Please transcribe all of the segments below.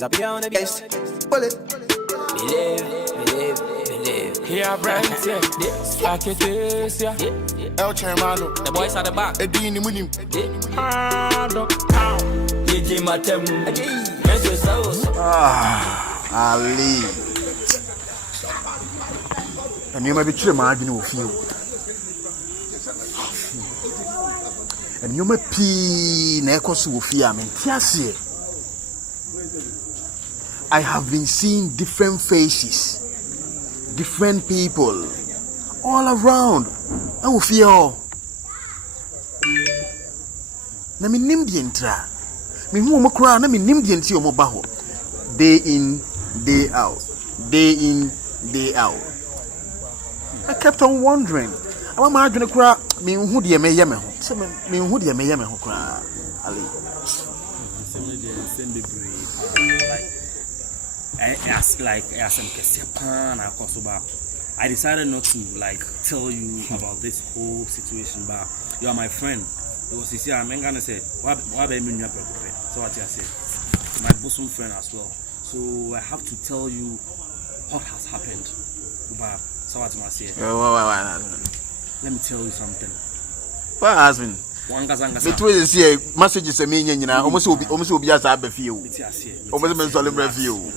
is up here on the base. Bullet. Believe. Yeah, Brian, like it is, yeah. El Chairmano, The boys at the back. Edini Munim, DJ Matem. Ali. And you may be true, my of you. And you may pee Nekos Wufia, and Tiasie. I have been seeing different faces, different people all around. I will feel. Na me nim die ntra. Me hu mo kra na me nim die nti o mo ba ho. Day in, day out. Day in, day out. I kept on wondering. Ama ma adwene kra me hu de me ye me ho. Se me hu de me ye me ho kra. Ali. I decided not to tell you about this whole situation, but you are my friend. Because you see, I'm gonna say, why be me so what I say, my bosom friend as well. So I have to tell you what has happened. But so what I say. Let me tell you something. What has been? Between the messages and me, almost will be as I be feel. Almost review.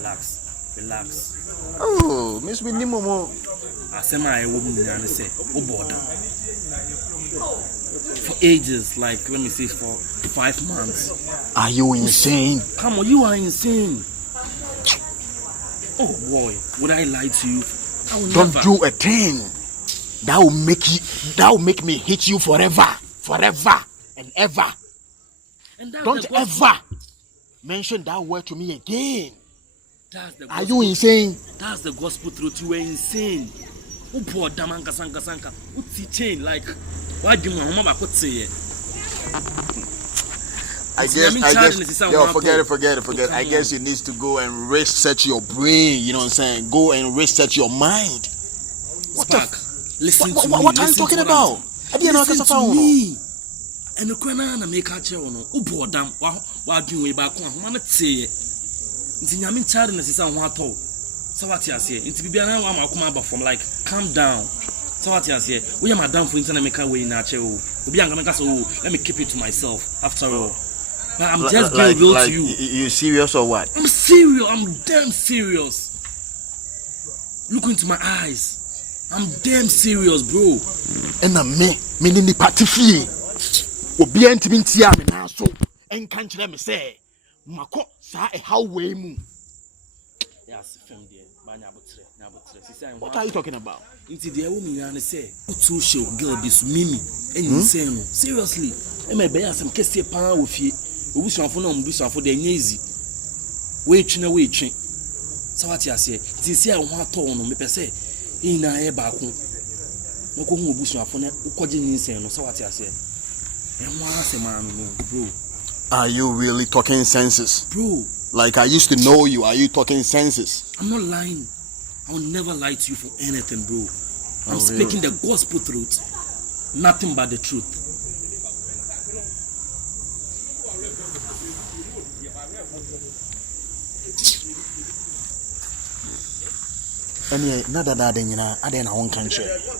Relax. Oh, Miss Minimo. I said my woman and say, oh border. For ages, let me say for 5 months. Are you insane? Come on, you are insane. Oh boy, would I lie to you? Don't do a thing. That will make me hate you forever and ever. And don't ever mention that word to me again. Are you insane? That's the gospel truth. You were insane. Oh poor Damanka Sanka. What's the chain like? Why do you want to say it? I guess. Yo, forget it. I guess you need to go and reset your brain. You know what I'm saying? Go and reset your mind. Listen to me. What are you talking about? Listen to me. And the Quena make a chair on. Oh poor Dam. Why do you back on? Say it. Nti nyame child na sisa ho atọ so what you say nti bibia na wa makoma ba from calm down so what you say we am madam for internet make way na che o obi anga make so let me keep it to myself after all but I'm just being real to you. You serious or what? I'm serious. I'm damn serious. Look into my eyes. I'm damn serious, bro. And me ni party fee obi antimi ntia me na so enka nkire me say mako sa how way mu. Yes, fam there. Banyabotre. What are you talking about? Into the woman and say, "Too show girl this mimi." And you say no. Seriously. E me be asem kese pan wo fie. Obusuafo na obusuafo de easy. We twe. So what you say? This year ho ato no me pese. E na e ba ko. No ko hu obusuafo na ukoje nsen no. So what you say? E ho asem an no, bro. Are you really talking senses? Bro. Like I used to know you. Are you talking senses? I'm not lying. I will never lie to you for anything, bro. I'm speaking the gospel truth. Nothing but the truth.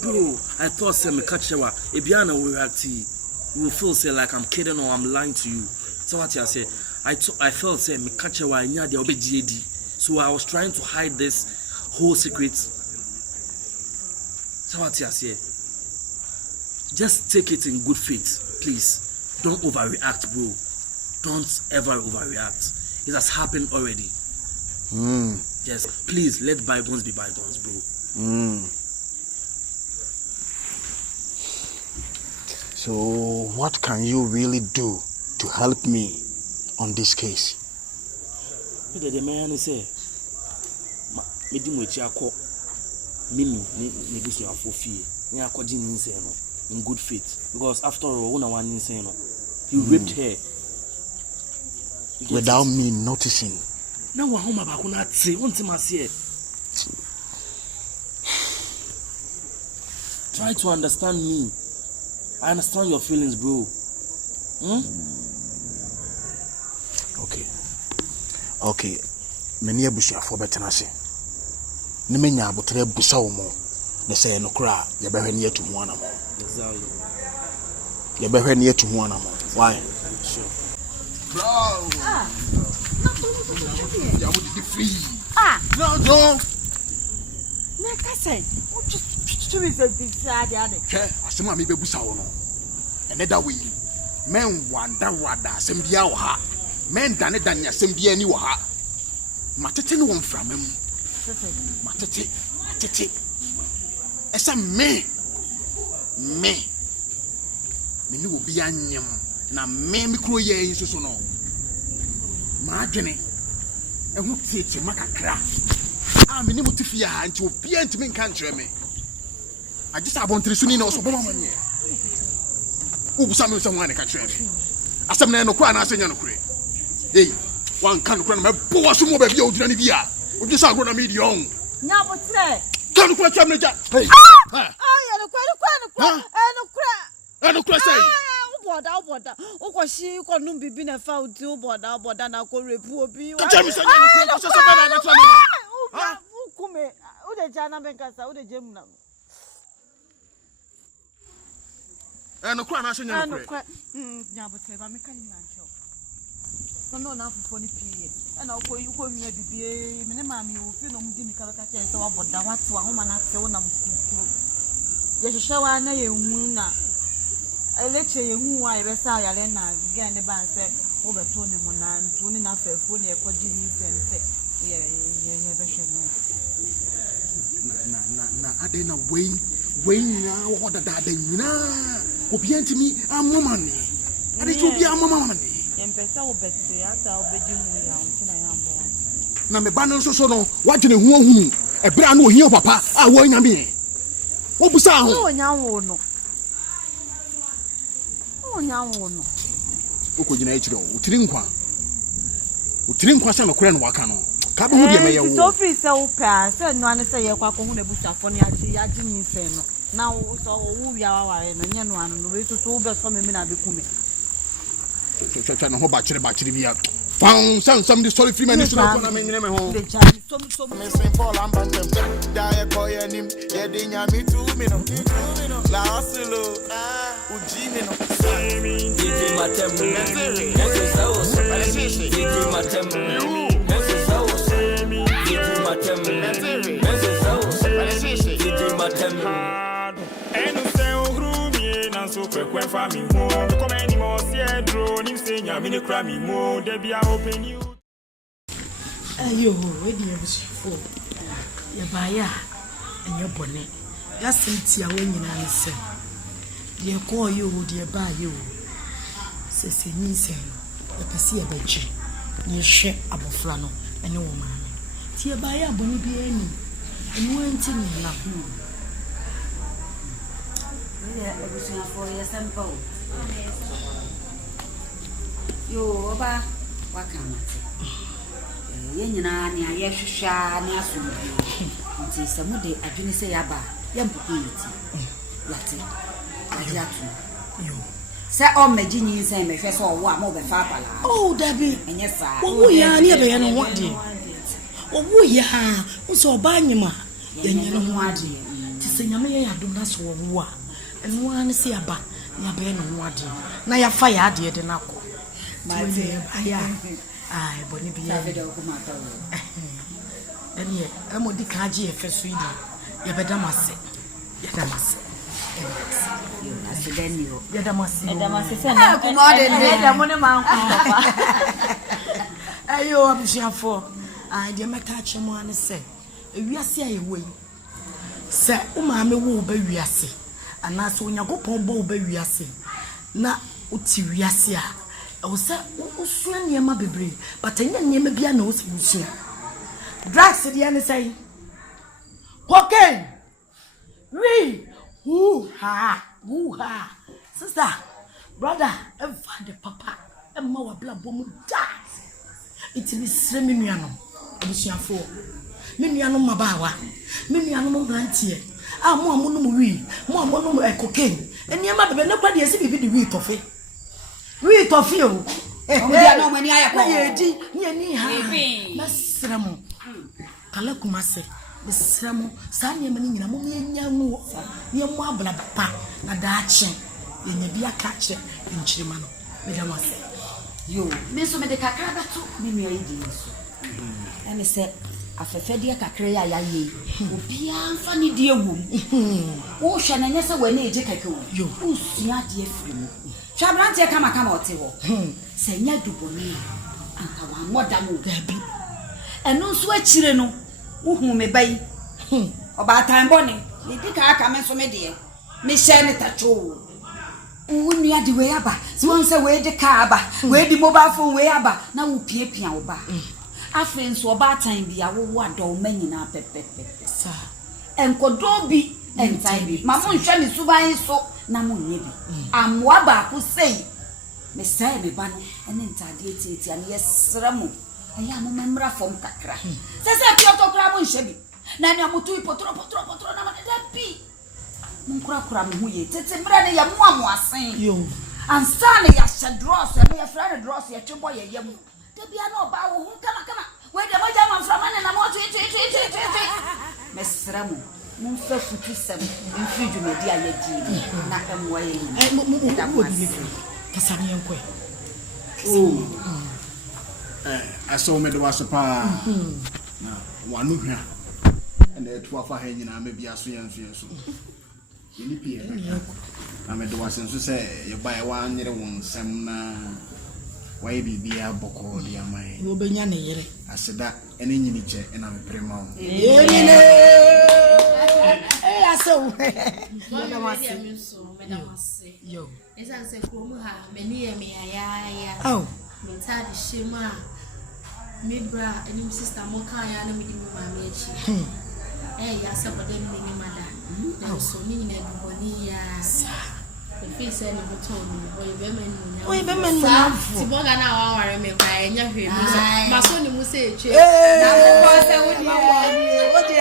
Bro, I thought say me catch you. If you are react, you will feel say like I'm kidding or I'm lying to you. So what you say? I felt say me catch you and you are GAD. So I was trying to hide this whole secret. So what you say? Just take it in good faith, please. Don't overreact, bro. Don't ever overreact. It has happened already. Yes, please let bygones be bygones, bro. So what can you really do to help me on this case? The man say, Mimi, in good faith. Because after all, he raped her. Without me noticing. Now we're home about not say, try to understand me. I understand your feelings, bro. Okay. many abusuafo betena se ne menya abotre busa wo mo ne say no kra ye behwe ne atu ho anamo Exactly. ye behwe ne atu ho anamo why Sure. bro ya would be free no Nkansah what just me say this side okay asema me bebusa wo no ene da we men wanda asem bia wo ha men dane asem bia ni wo ha matete ne wo mframam matete esa me ni obi anyem na me kro ye yin so no ma adwene ehu tete makakra me ni mutifia ha nti obi antimi nka nkyere me agisa abontiri so ni na osoboma manye ubusa me so ho ane ka kyere me asem na no kra na asenya no kre wan kan no kra na me bo waso mo ba bia odina ni bia ogisa agro na media on nya botre kan kra cham na ja no kra say Boda. Ukoshi uko numbibi na fa uti boda na ko repu obi. Ka mi say no so be na try me. Ukume, ude jana Nkansah, ude jemu na. No kra na asenya no kra. Nya botre ba me kan ni ancho. So no na fufo ni pie. Na uko nwa bibie, me ne maami o fi no mudi mi kala ka che se wa boda watu ahoma na se wo na mfufu. Ye hwehwa na ye hu na eleche yehu a yebesa yale na gane ba se wo beto ne mo na ntu ni na fefo ne ekoji ni sente ye behwe na ade na we na wo da nyina obi antimi amoma ne ade ti obi amoma ne yempesa wo betse ata obedi mu ya nti na ya mbo na me ba no so no wagene hu ohunu ebra na ohia papa a wo nyame wo busa ho wo nyawo no uko jina echiro utiri nkwa sa no kure no waka no ka be hu de meye wo so free se wo pa se no ane se ye kwa ko hu na busafo ne agi nyi se no na wo so wo wia waware no nye no anu no we so wo be so me na be kume cha no ho ba kire bia found some the story free man so na na me nyine me ho so me simple am bantem da ko ye nim ye de nya mi tu mi no la asilo uji mi no DJ matem nese sawo DJ matem nese sawo DJ matem nese sawo DJ matem enu se ohrumie na so kwekwe fa mi ho come any more see dro nim se nya mi ne kra mi mo de bia open you ayo we di ebusifo ye baya enye Bonee ya senti a we nyina ne se ye ko yo de ba yo se ni se e pese e bechi ni hwe abofra no ene wo ma ti ye baya Bonee bi ani enu anti ni na for your sample. Yo, Oba, Wakamati. Yenina, near Yasha, near Sumi. Until some day I didn't say Abba, young Pupility. Latin. yo Say all my genius and my face or one more than Fapala. oh Debbie And yes, sir. wo ya ni be no wade wo ya so banyima yenye no wade ti se nyame ye adom na so wo a eno an se aba ya be no wade na ya fa ya ade de na ko my dear aya ai Bonee bi ya ene e mo di ka je e fe so idi ya be damase ya damase ya damase se na ko mo de da mo ne man ko papa ayo abusiafo de meka chemo ane se ewiase ayewe se o maame wo ba wiase ana se onyagopon bo ba wiase na uti wiase a o se usua niema bebre but anya niema bia na o se usua drugs de ane say cocaine we ha sister brother ever the papa emma wa bla bomu da it be sremi nuano abusuafo me nuano mabawa me nuano mo blantie a mo amono mo wi mo amono mo cocaine eniema bebe ne kwade ese bibi de wi tofe o dia no mani aya ko na ye di ni ha na mesremo kala kumase mesremo sa ne mani nyina mo yenya mu ye mo abla pa na daache yenya bia ka kire nchirima no me da wase yo me so me de kakra bato me nua yidi so ene se afefede kakra ya ye obia mfa ne die wom wo hwe na nyese we na eje kake wo yo usua de afiri mu twabrante kama ote wo se nya duboni anka wa moda mu gabi eno nso akire no uhu me bai oba tan boni me di ka aka me so me de me hye ne tacho unu ade we aba so won say we de ka aba we di mobile phone we aba na wo piepia wo ba afi nso oba tan bia wo ado manyina pepepe sa enkodo bi entan bi ma mo nhwe me suban so na mo nye bi amwa ba ko sei me sai me ba no ene ntade eti an yesra mo aya mo memra fom kakra se pi otokra mo nhwe bi na ne amotu potro na ma da bi mo kura mo huye tete mra ne ya mo amoasen yo ansa ne ya shadros ne ya fra ne dross ya twebo ye yam da bia na oba wo hu kama we de mo jama mframa ne na mo tu mesra mo mo fa futu sem mfi dwumadi ayedi na emwa ye ni da mo kasa ne enko aso me do asopa na wanu hwa ene etu afa ha nyina me bia so yan so yeni pie na me do asenso se ye ba ye wa nyere won sem na why bibia boko de amai wo benya ne yere aseda ene nyini che ena me prema o yemine aso medamase yo esa se kromu ha meni ye me ya oh me tadi shema me bra enim sister mo kan ya na me di mama me echi ya se bode me ni mada na so ni na duboni ya face any hotel we be men ti boga na wa ware me kwa enya hwe mu so ma so ni mu se eche na ko se wo di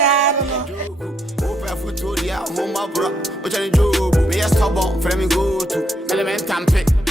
o pe futu dia ho ma bro o chani job me ya stubborn frame go to element tampe